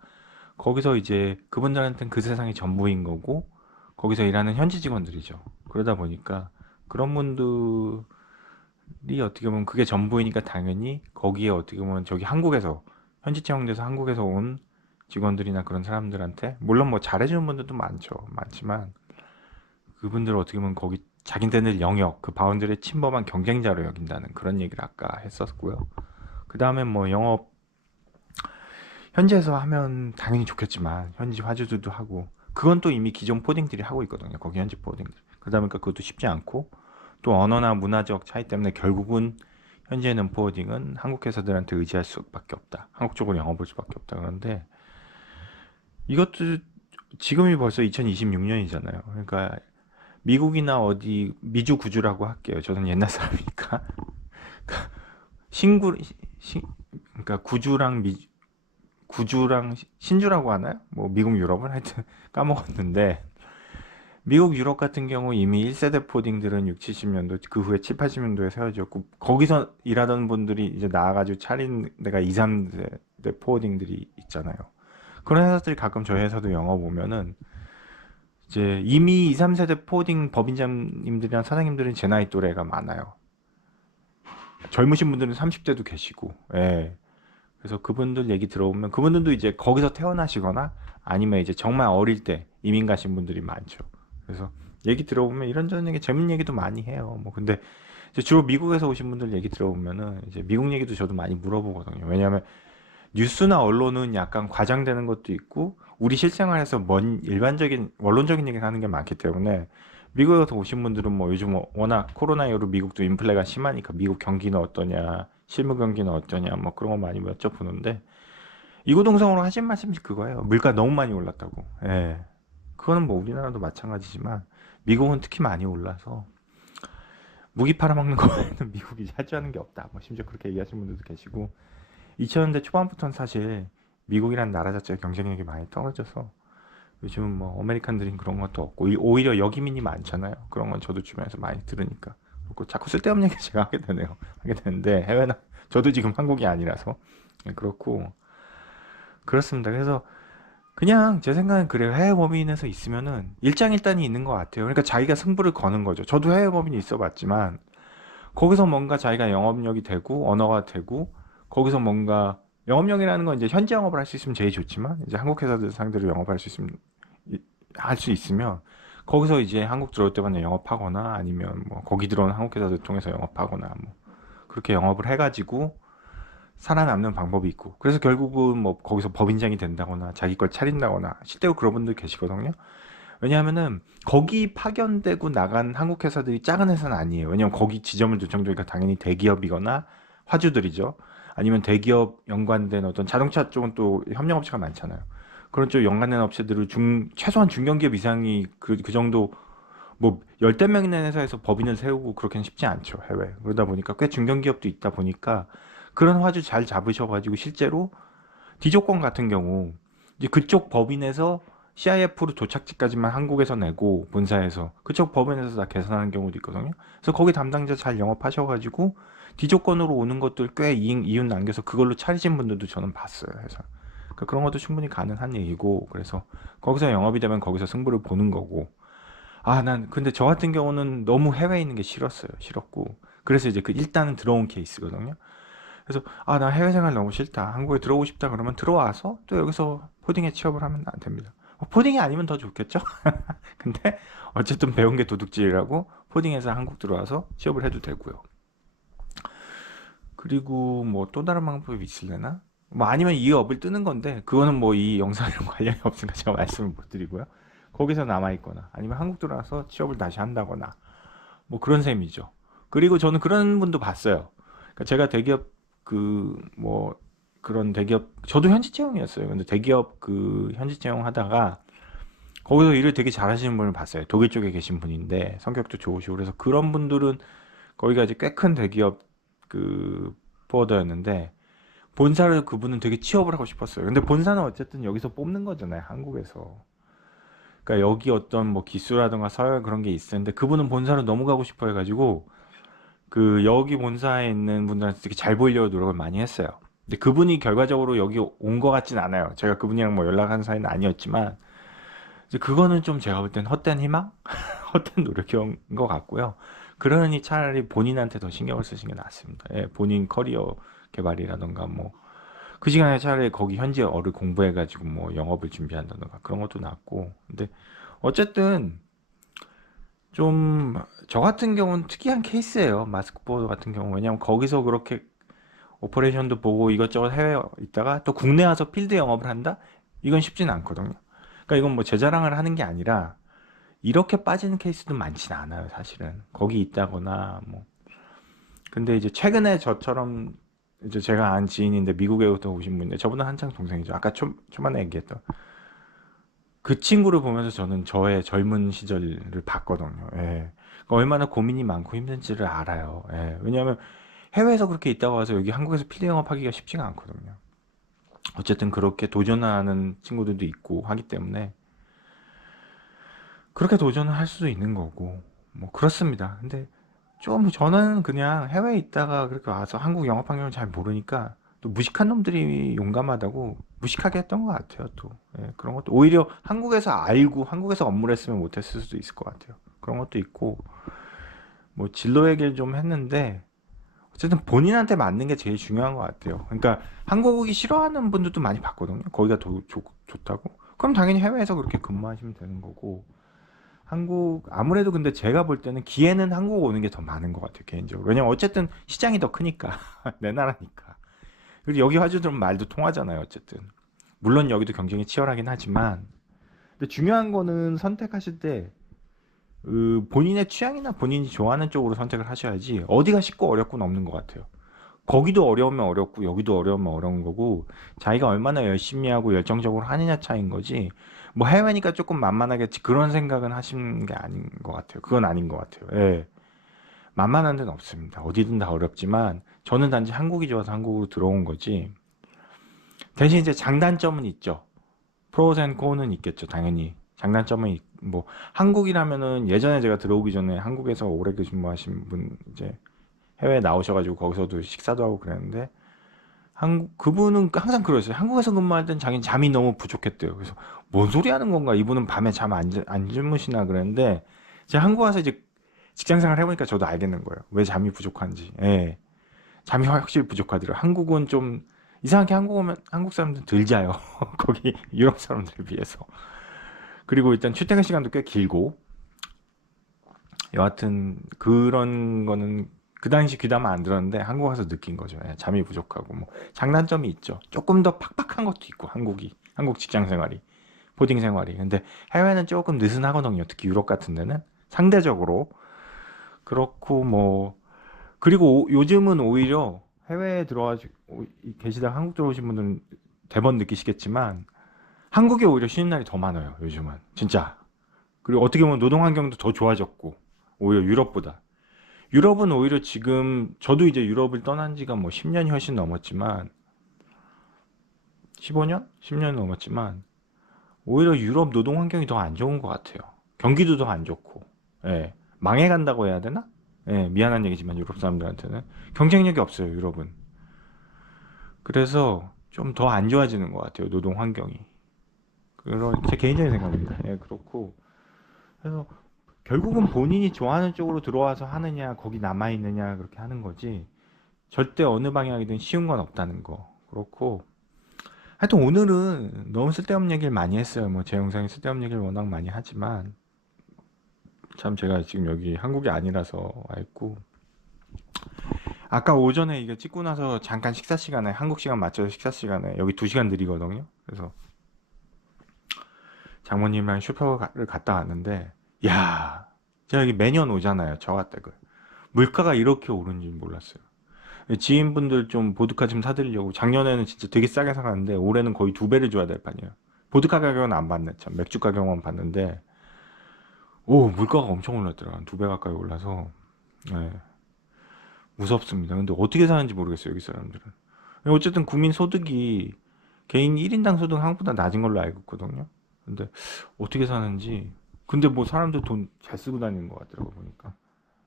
거기서 이제 그분들한테는 그 세상이 전부인 거고, 거기서 일하는 현지 직원들이죠. 그러다 보니까 그런 분들이 어떻게 보면 그게 전부이니까 당연히 거기에 어떻게 보면 저기 한국에서 현지 채용돼서 한국에서 온 직원들이나 그런 사람들한테 물론 뭐 잘해주는 분들도 많지만 그분들을 어떻게 보면 거기 자기네들 영역 그 바운드리에 침범한 경쟁자로 여긴다는 그런 얘기를 아까 했었고요. 그 다음에 뭐 영업 현지에서 하면 당연히 좋겠지만 현지 화주들도 하고 그건 또 이미 기존 포딩들이 하고 있거든요. 거기 현지 포딩들. 그러다 보니까 그것도 쉽지 않고 또 언어나 문화적 차이 때문에 결국은 현지에는 포딩은 한국 회사들한테 의지할 수밖에 없다. 한국 쪽으로 영업할 수밖에 없다. 그런데 이것도 지금이 벌써 2026년이잖아요. 그러니까 미국이나 어디 미주 구주라고 할게요. 저는 옛날 사람이니까 신구 그러니까 구주랑 신주라고 하나요? 뭐 미국 유럽은 하여튼 까먹었는데 미국 유럽 같은 경우 이미 1세대 포딩들은 6, 70년도 그 후에 7, 80년도에 세워졌고 거기서 일하던 분들이 이제 나와가지고 차린 데가 2, 3세대 포딩들이 있잖아요. 그런 회사들이 가끔 저희 회사도 영업 오면은 이제 이미 2, 3세대 포딩 법인장님들이랑 사장님들은 제 나이 또래가 많아요. 젊으신 분들은 30대도 계시고, 예. 그래서 그분들 얘기 들어보면 그분들도 이제 거기서 태어나시거나 아니면 이제 정말 어릴 때 이민 가신 분들이 많죠. 그래서 얘기 들어보면 이런저런 얘기, 재밌는 얘기도 많이 해요. 뭐 근데 이제 주로 미국에서 오신 분들 얘기 들어보면은 이제 미국 얘기도 저도 많이 물어보거든요. 왜냐하면 뉴스나 언론은 약간 과장되는 것도 있고 우리 실생활에서 먼 일반적인 원론적인 얘기를 하는 게 많기 때문에 미국에서 오신 분들은 뭐 요즘 워낙 코로나 이후로 미국도 인플레가 심하니까 미국 경기는 어떠냐, 실무 경기는 어떠냐, 뭐 그런 거 많이 여쭤보는데 이구동성으로 하신 말씀이 그거예요. 물가 너무 많이 올랐다고. 예. 그거는 뭐 우리나라도 마찬가지지만 미국은 특히 많이 올라서 무기 팔아먹는 거에는 미국이 차지하는 게 없다. 뭐 심지어 그렇게 얘기하시는 분들도 계시고 2000년대 초반부터는 사실 미국이란 나라 자체가 경쟁력이 많이 떨어져서 요즘은 뭐 아메리칸들인 그런 것도 없고 오히려 여기민이 많잖아요. 그런 건 저도 주변에서 많이 들으니까 그리고 자꾸 쓸데없는 얘기 제가 하게 되네요. 하게 되는데 해외나 저도 지금 한국이 아니라서 그렇고 그렇습니다. 그래서 그냥 제 생각은 그래요. 해외 법인에서 있으면은 일장일단이 있는 것 같아요. 그러니까 자기가 승부를 거는 거죠. 저도 해외 법인이 있어봤지만 거기서 뭔가 자기가 영업력이 되고 언어가 되고 거기서 뭔가 영업력이라는 건 이제 현지 영업을 할 수 있으면 제일 좋지만 이제 한국 회사들 상대로 영업할 수 있으면 할 수 있으면 거기서 이제 한국 들어올 때마다 영업하거나 아니면 뭐 거기 들어온 한국 회사들 통해서 영업하거나 뭐 그렇게 영업을 해가지고 살아남는 방법이 있고 그래서 결국은 뭐 거기서 법인장이 된다거나 자기 걸 차린다거나 실제로 그런 분들 계시거든요. 왜냐하면은 거기 파견되고 나간 한국 회사들이 작은 회사는 아니에요. 왜냐면 거기 지점을 두정도니까 당연히 대기업이거나 화주들이죠. 아니면 대기업 연관된 어떤 자동차 쪽은 또 협력업체가 많잖아요. 그런 쪽 연관된 업체들을 최소한 중견기업 이상이 그 정도 뭐 열댓 명 있는 회사에서 법인을 세우고 그렇게는 쉽지 않죠. 해외. 그러다 보니까 꽤 중견기업도 있다 보니까 그런 화주 잘 잡으셔가지고 실제로 디조건 같은 경우 이제 그쪽 법인에서 CIF로 도착지까지만 한국에서 내고 본사에서 그쪽 법인에서 다 계산하는 경우도 있거든요. 그래서 거기 담당자 잘 영업하셔가지고 디조건으로 오는 것들 꽤 이윤 남겨서 그걸로 차리신 분들도 저는 봤어요. 해서 그러니까 그런 것도 충분히 가능한 얘기고 그래서 거기서 영업이 되면 거기서 승부를 보는 거고 난 근데 저 같은 경우는 너무 해외에 있는 게 싫었어요. 싫었고 그래서 이제 그 일단은 들어온 케이스거든요. 그래서 나 해외 생활 너무 싫다. 한국에 들어오고 싶다 그러면 들어와서 또 여기서 포딩에 취업을 하면 안 됩니다. 포딩이 아니면 더 좋겠죠? 근데 어쨌든 배운 게 도둑질이라고 포딩에서 한국 들어와서 취업을 해도 되고요. 그리고 뭐 또 다른 방법이 있을래나? 뭐 아니면 이 업을 뜨는 건데 그거는 뭐 이 영상이랑 관련이 없으니까 제가 말씀을 못 드리고요. 거기서 남아 있거나 아니면 한국 들어와서 취업을 다시 한다거나 뭐 그런 셈이죠. 그리고 저는 그런 분도 봤어요. 그러니까 제가 대기업 뭐 그런 대기업 저도 현지 채용이었어요. 근데 대기업 그 현지 채용 하다가 거기서 일을 되게 잘하시는 분을 봤어요. 독일 쪽에 계신 분인데 성격도 좋으시고 그래서 그런 분들은 거기가 이제 꽤 큰 대기업 그 포워더였는데 본사를 그분은 되게 취업을 하고 싶었어요. 근데 본사는 어쨌든 여기서 뽑는 거잖아요, 한국에서. 그러니까 여기 어떤 뭐 기수라든가 서열 그런 게 있었는데 그분은 본사로 너무 가고 싶어 해가지고 그 여기 본사에 있는 분들한테 되게 잘 보이려고 노력을 많이 했어요. 근데 그분이 결과적으로 여기 온 것 같진 않아요. 제가 그분이랑 뭐 연락한 사이는 아니었지만 이제 그거는 좀 제가 볼 땐 헛된 희망? 헛된 노력인 것 같고요. 그러니 차라리 본인한테 더 신경을 쓰시는 게 낫습니다. 예, 본인 커리어 개발이라던가 뭐 그 시간에 차라리 거기 현지어를 공부해가지고 뭐 영업을 준비한다던가 그런 것도 낫고. 근데 어쨌든 좀 저 같은 경우는 특이한 케이스예요. 마스크보드 같은 경우. 왜냐면 거기서 그렇게 오퍼레이션도 보고 이것저것 해외에 있다가 또 국내 와서 필드 영업을 한다? 이건 쉽지는 않거든요. 그러니까 이건 뭐 제 자랑을 하는 게 아니라 이렇게 빠지는 케이스도 많지는 않아요, 사실은. 거기 있다거나 뭐. 근데 이제 최근에 저처럼 이제 제가 안 지인인데 미국에부터 오신 분인데 저보다 한창 동생이죠. 아까 초반에 얘기했던 그 친구를 보면서 저는 저의 젊은 시절을 봤거든요. 예. 그러니까 얼마나 고민이 많고 힘든지를 알아요. 예. 왜냐하면 해외에서 그렇게 있다가 와서 여기 한국에서 필드 영업하기가 쉽지가 않거든요. 어쨌든 그렇게 도전하는 친구들도 있고 하기 때문에 그렇게 도전을 할 수도 있는 거고 뭐 그렇습니다. 근데 좀 저는 그냥 해외에 있다가 그렇게 와서 한국 영업 환경을 잘 모르니까 또 무식한 놈들이 용감하다고 무식하게 했던 것 같아요. 또 예, 그런 것도 오히려 한국에서 알고 한국에서 업무를 했으면 못했을 수도 있을 것 같아요. 그런 것도 있고 뭐 진로 얘기를 좀 했는데 어쨌든 본인한테 맞는 게 제일 중요한 것 같아요. 그러니까 한국 오기 싫어하는 분들도 많이 봤거든요. 거기가 더 좋다고. 그럼 당연히 해외에서 그렇게 근무하시면 되는 거고 한국 아무래도 근데 제가 볼 때는 기회는 한국 오는 게 더 많은 것 같아요 개인적으로. 왜냐면 어쨌든 시장이 더 크니까 내 나라니까. 그리고 여기 화주들은 말도 통하잖아요 어쨌든. 물론 여기도 경쟁이 치열하긴 하지만 근데 중요한 거는 선택하실 때 본인의 취향이나 본인이 좋아하는 쪽으로 선택을 하셔야지 어디가 쉽고 어렵고는 없는 것 같아요. 거기도 어려우면 어렵고 여기도 어려우면 어려운 거고 자기가 얼마나 열심히 하고 열정적으로 하느냐 차이인 거지 뭐 해외니까 조금 만만하겠지 그런 생각은 하시는 게 아닌 것 같아요. 그건 아닌 것 같아요. 예. 만만한 데는 없습니다. 어디든 다 어렵지만 저는 단지 한국이 좋아서 한국으로 들어온 거지 대신 이제 장단점은 있죠. 프로스 앤 코는 있겠죠 당연히. 장단점은 뭐 한국이라면은 예전에 제가 들어오기 전에 한국에서 오래 근무하신 분 이제 해외에 나오셔가지고 거기서도 식사도 하고 그랬는데 한국 그분은 항상 그러셨어요. 한국에서 근무할 땐 자기는 잠이 너무 부족했대요. 그래서 뭔 소리 하는 건가? 이분은 밤에 잠 안 주무시나 그랬는데 제가 한국 와서 이제 직장 생활 해보니까 저도 알겠는 거예요. 왜 잠이 부족한지. 예. 잠이 확실히 부족하더라고요. 한국은 좀 이상하게 한국 오면 한국 사람들 덜 자요. 거기 유럽 사람들에 비해서. 그리고 일단 출퇴근 시간도 꽤 길고 여하튼 그런 거는 그 당시 귀담아 안 들었는데 한국 와서 느낀 거죠. 예, 잠이 부족하고 뭐 장단점이 있죠. 조금 더 팍팍한 것도 있고 한국 직장 생활이 포딩 생활이. 근데 해외는 조금 느슨하거든요. 특히 유럽 같은 데는 상대적으로 그렇고 뭐 그리고 요즘은 오히려 해외에 들어와 계시다 한국 들어오신 분들은 대번 느끼시겠지만 한국이 오히려 쉬는 날이 더 많아요. 요즘은 진짜. 그리고 어떻게 보면 노동 환경도 더 좋아졌고 오히려 유럽보다. 유럽은 오히려 지금 저도 이제 유럽을 떠난 지가 뭐 10년이 훨씬 넘었지만 15년? 10년 넘었지만 오히려 유럽 노동 환경이 더 안 좋은 것 같아요. 경기도 더 안 좋고 예. 망해간다고 해야 되나? 예, 미안한 얘기지만 유럽 사람들한테는 경쟁력이 없어요 유럽은. 그래서 좀 더 안 좋아지는 것 같아요 노동 환경이. 그런 제 개인적인 생각입니다. 예, 그렇고 그래서 결국은 본인이 좋아하는 쪽으로 들어와서 하느냐 거기 남아 있느냐 그렇게 하는 거지 절대 어느 방향이든 쉬운 건 없다는 거. 그렇고 하여튼 오늘은 너무 쓸데없는 얘기를 많이 했어요. 뭐 제 영상에 쓸데없는 얘기를 워낙 많이 하지만 참 제가 지금 여기 한국이 아니라서 와 있고 아까 오전에 이거 찍고 나서 잠깐 식사 시간에 한국 시간 맞춰서 식사 시간에 여기 2시간 느리거든요. 그래서 장모님이랑 슈퍼를 갔다 왔는데 야 제가 여기 매년 오잖아요. 저 왔다고 물가가 이렇게 오른 줄 몰랐어요. 지인분들 좀 보드카 좀 사드리려고 작년에는 진짜 되게 싸게 사갔는데 올해는 거의 2배를 줘야 될 판이에요. 보드카 가격은 안 받네. 참 맥주 가격만 받는데 오 물가가 엄청 올랐더라. 2배 가까이 올라서 네, 무섭습니다. 근데 어떻게 사는지 모르겠어요 여기 사람들은. 어쨌든 국민 소득이 개인 1인당 소득 한국보다 낮은 걸로 알고 있거든요. 근데 어떻게 사는지. 근데 뭐 사람들 돈 잘 쓰고 다니는 것 같더라고 보니까.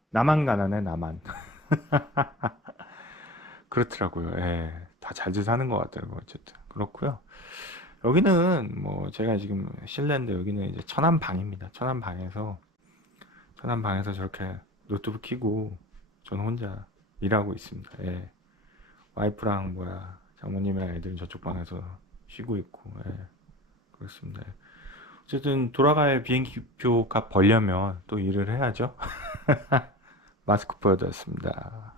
나만 가난해, 나만. 그렇더라고요. 예. 다 잘들 사는 것 같더라고요. 어쨌든. 그렇고요. 여기는 뭐 제가 지금 실내인데 여기는 이제 천안 방입니다. 천안 방에서 저렇게 노트북 켜고 저는 혼자 일하고 있습니다. 예. 와이프랑 뭐야 장모님이랑 애들은 저쪽 방에서 쉬고 있고 예. 그렇습니다. 어쨌든 돌아갈 비행기표 값 벌려면 또 일을 해야죠. 마스크 보여드렸습니다.